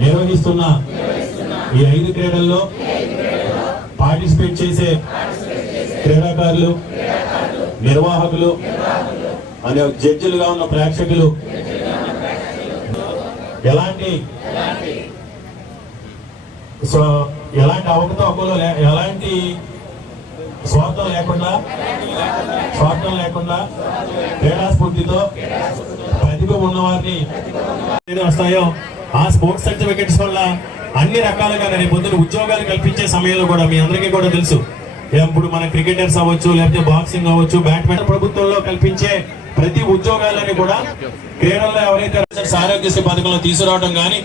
నిర్వహిస్తున్న ఈ ఐదు క్రీడల్లో పార్టిసిపేట్ చేసే క్రీడాకారులు నిర్వాహకులు అనే జడ్జిలుగా ఉన్న ప్రేక్షకులు. ఎలాంటి సో ఎలాంటి అవకతవకలు లే- ఎలాంటి స్వార్థం లేకుండా స్వార్థం లేకుండా క్రీడా స్ఫూర్తితో ప్రతిభ ఉన్నవారిని వస్తాయో ఆ స్పోర్ట్స్ సర్టిఫికెట్స్ వల్ల అన్ని రకాలుగా రేపు పొద్దున ఉద్యోగాలు కల్పించే సమయంలో కూడా మీ అందరికీ కూడా తెలుసు. ఇప్పుడు మన క్రికెటర్స్ అవ్వచ్చు లేకపోతే బాక్సింగ్ అవ్వచ్చు బ్యాడ్మింటన్ ప్రభుత్వంలో కల్పించే ప్రతి ఉద్యోగాలని కూడా క్రీడల్లో ఎవరైతే ఆరోగ్యశ్రీ పథకంలో తీసుకురావడం కానీ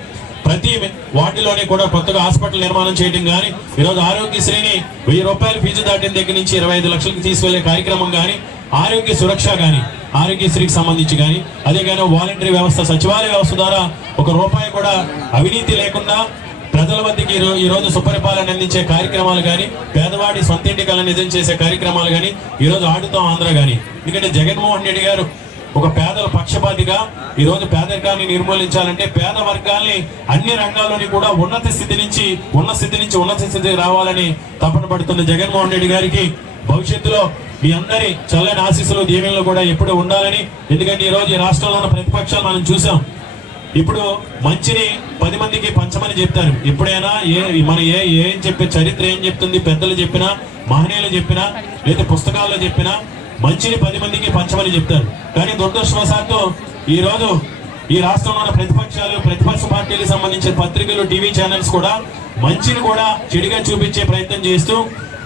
ప్రతి వాటిలోని కూడా కొత్తగా హాస్పిటల్ నిర్మాణం చేయడం కానీ ఈరోజు ఆరోగ్యశ్రీని వెయ్యి రూపాయల ఫీజు దాటిన దగ్గర నుంచి ఇరవై ఐదు లక్షలకు తీసుకెళ్ళే కార్యక్రమం కానీ ఆరోగ్య సురక్ష కానీ ఆరోగ్యశ్రీకి సంబంధించి కానీ అదే కానీ వాలంటరీ వ్యవస్థ సచివాలయ వ్యవస్థ ద్వారా ఒక రూపాయి కూడా అవినీతి లేకుండా ప్రజల వద్దకి ఈ రోజు సుపరిపాలన అందించే కార్యక్రమాలు కానీ పేదవాడి సొంత ఇంటి కళ నిజం చేసే కార్యక్రమాలు కానీ ఈరోజు ఆడుతాం ఆంధ్ర కానీ ఎందుకంటే జగన్మోహన్ రెడ్డి గారు ఒక పేదల పక్షపాతిగా ఈరోజు పేదరికాన్ని నిర్మూలించాలంటే పేద వర్గాల్ని అన్ని రంగాల్లోని కూడా ఉన్నత స్థితి నుంచి ఉన్న స్థితి నుంచి ఉన్నత స్థితికి రావాలని తపన పడుతున్న జగన్మోహన్ రెడ్డి గారికి భవిష్యత్తులో మీ అందరి చల్లని ఆశీస్సులు దీవెనలు కూడా ఎప్పుడు ఉండాలని. ఎందుకంటే ఈ రోజు ఈ రాష్ట్రంలో ఉన్న ప్రతిపక్షాలు మనం చూసాం. ఇప్పుడు మంచిని పది మందికి పంచమని చెప్తారు. ఎప్పుడైనా ఏ మన ఏ ఏం చెప్పే చరిత్ర ఏం చెప్తుంది పెద్దలు చెప్పినా మహనీయులు చెప్పినా లేదా పుస్తకాల్లో చెప్పినా మంచిని పది మందికి పంచమని చెప్తారు. కానీ దురదృష్టవశాత్తు ఈ రోజు ఈ రాష్ట్రంలో ఉన్న ప్రతిపక్షాలు ప్రతిపక్ష పార్టీలకు సంబంధించిన పత్రికలు టీవీ ఛానల్స్ కూడా మంచిని కూడా చెడుగా చూపించే ప్రయత్నం చేస్తూ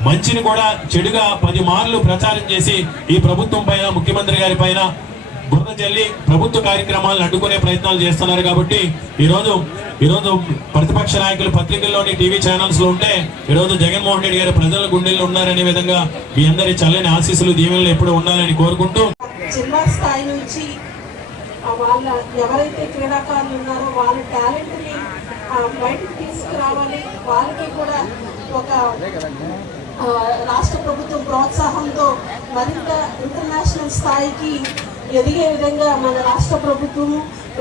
మంచిని కూడా చెడుగా పది మార్లు ప్రచారం చేసి ఈ ప్రభుత్వం పైన ముఖ్యమంత్రి గారి పైన బురద జల్లి ప్రభుత్వ కార్యక్రమాలను అడ్డుకునే ప్రయత్నాలు చేస్తున్నారు కాబట్టి ఈరోజు ఈరోజు ప్రతిపక్ష నాయకులు పత్రికల్లోని టీవీ ఛానల్స్లో ఉంటే ఈరోజు జగన్మోహన్ రెడ్డి గారు ప్రజల గుండెల్లో ఉన్నారనే విధంగా మీ అందరి చల్లని ఆశీస్సులు దీవెనలు ఎప్పుడు ఉండాలని కోరుకుంటూ జిల్లా స్థాయి నుంచి వాళ్ళ ఎవరైతే క్రీడాకారులు ఉన్నారో వాళ్ళ టాలెంట్ని బయటకు తీసుకురావాలి. వాళ్ళకి కూడా ఒక రాష్ట్ర ప్రభుత్వం ప్రోత్సాహంతో మరింత ఇంటర్నేషనల్ స్థాయికి ఎదిగే విధంగా మన రాష్ట్ర ప్రభుత్వము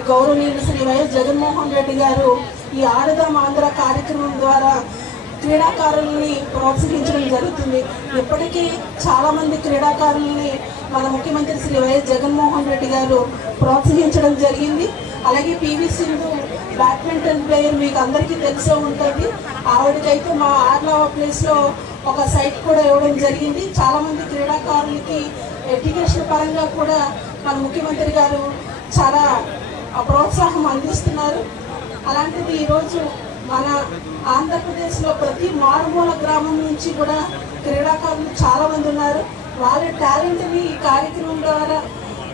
గౌరవనీయులు శ్రీ వైఎస్ జగన్మోహన్ రెడ్డి గారు ఈ ఆడదాం ఆంధ్ర కార్యక్రమం ద్వారా క్రీడాకారులని ప్రోత్సహించడం జరుగుతుంది. ఇప్పటికీ చాలామంది క్రీడాకారుల్ని క్రీడాకారులని మన ముఖ్యమంత్రి శ్రీ వైఎస్ జగన్మోహన్ రెడ్డి గారు ప్రోత్సహించడం జరిగింది. అలాగే పివి సింధు బ్యాడ్మింటన్ ప్లేయర్ మీకు అందరికీ తెలిసే ఉంటుంది. ఆవిడకైతే మా ఆర్లా ప్లేస్లో ఒక సైట్ కూడా ఇవ్వడం జరిగింది. చాలామంది క్రీడాకారులకి ఎడ్యుకేషన్ పరంగా కూడా మన ముఖ్యమంత్రి గారు చాలా ప్రోత్సాహం అందిస్తున్నారు. అలాంటిది ఈరోజు మన ఆంధ్రప్రదేశ్లో ప్రతి మారుమూల గ్రామం నుంచి కూడా క్రీడాకారులు చాలామంది ఉన్నారు. వాళ్ళ టాలెంట్ని ఈ కార్యక్రమం ద్వారా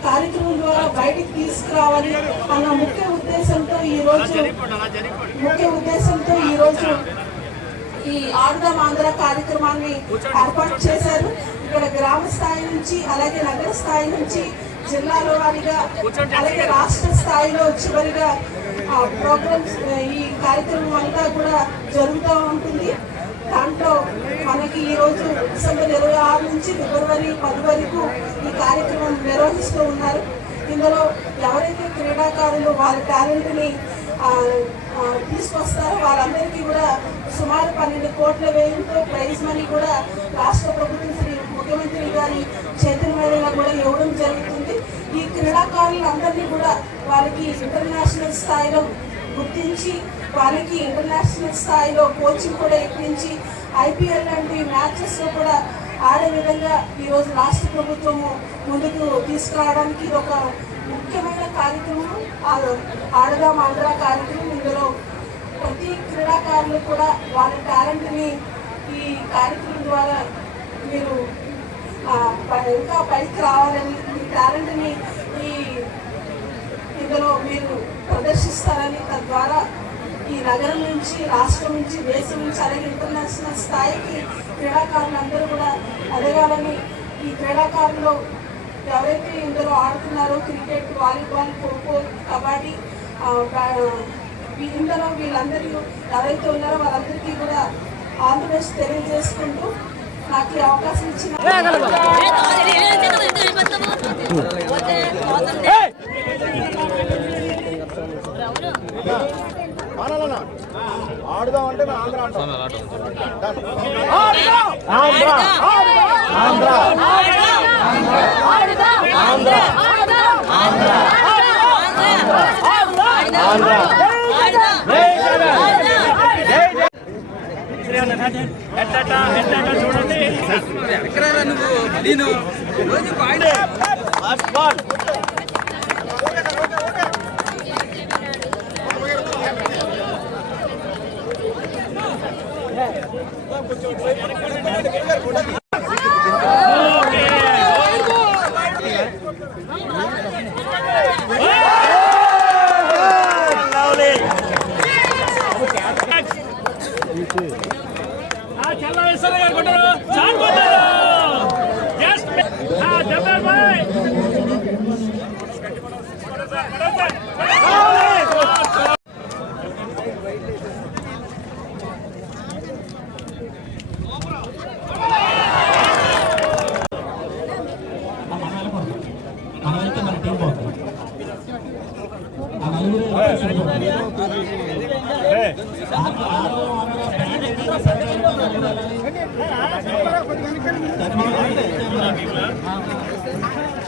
కార్యక్రమం ద్వారా బయటికి తీసుకురావాలి అన్న ముఖ్య ఉద్దేశంతో ఈరోజు ముఖ్య ఉద్దేశంతో ఈరోజు ఈ ఆంధ్రం ఆంధ్ర కార్యక్రమాన్ని ఏర్పాటు చేశారు. ఇక్కడ గ్రామ స్థాయి నుంచి అలాగే నగర స్థాయి నుంచి జిల్లాలో వారిగా అలాగే రాష్ట్ర స్థాయిలో చివరిగా ప్రోగ్రామ్స్ ఈ కార్యక్రమం అంతా కూడా జరుగుతూ ఉంటుంది. దాంట్లో మనకి ఈ రోజు డిసెంబర్ ఇరవై ఆరు నుంచి ఫిబ్రవరి పది వరకు ఈ కార్యక్రమం నిర్వహిస్తూ ఉన్నారు. ఇందులో ఎవరైతే క్రీడాకారులు వాళ్ళ టాలెంట్ని తీసుకొస్తారో వాళ్ళందరికీ కూడా సుమారు పన్నెండు కోట్ల వ్యయంతో ప్రైజ్ మనీ కూడా రాష్ట్ర ప్రభుత్వం శ్రీ ముఖ్యమంత్రి గారి చేతుల మీదుగా కూడా ఇవ్వడం జరుగుతుంది. ఈ క్రీడాకారులందరినీ కూడా వాళ్ళకి ఇంటర్నేషనల్ స్థాయిలో గుర్తించి వాళ్ళకి ఇంటర్నేషనల్ స్థాయిలో కోచింగ్ కూడా ఇప్పించి ఐపీఎల్ లాంటి మ్యాచెస్లో కూడా ఆడే విధంగా ఈరోజు రాష్ట్ర ప్రభుత్వము ముందుకు తీసుకురావడానికి ఇది ఒక ముఖ్యమైన కార్యక్రమం. ఆడదాం ఆంధ్ర కార్యక్రమం. ఇందులో ప్రతి క్రీడాకారులు కూడా వాళ్ళ టాలెంట్ని ఈ కార్యక్రమం ద్వారా మీరు ఇంకా పైకి రావాలని మీ టాలెంట్ని ఈ ఇందులో మీరు ప్రదర్శిస్తారని తద్వారా ఈ నగరం నుంచి రాష్ట్రం నుంచి దేశం నుంచి అలాగే ఇంటర్నేషనల్ స్థాయికి క్రీడాకారులు అందరూ కూడా ఎదగాలని ఈ క్రీడాకారులు ఎవరైతే ఇందులో ఆడుతున్నారో క్రికెట్ వాలీబాల్ ఖోఖో కబడ్డీ ఇందులో వీళ్ళందరూ ఎవరైతే ఉన్నారో వాళ్ళందరికీ కూడా ఆంధ్రప్రదేశ్ తెలియజేసుకుంటూ నాకు ఈ అవకాశం ఇచ్చిన 아, ఆడుదాం అంటే మేము ఆంధ్ర అంటాం చల్లవేశ్వర గారు కొట్టారు షాట్ కొట్టారు జస్ట్ జబ్బర్ బాయ్ మనం వెళ్ళకూడదు మనం వెళ్తే మన టీం పోతుంది ఆ నలుగురు వెళ్తే సరిపోతుంది. ఆటలో- ఆటలో మాత్రం బ్యాట్ ఎక్కడ సరిపోతుందో తెలియాలి.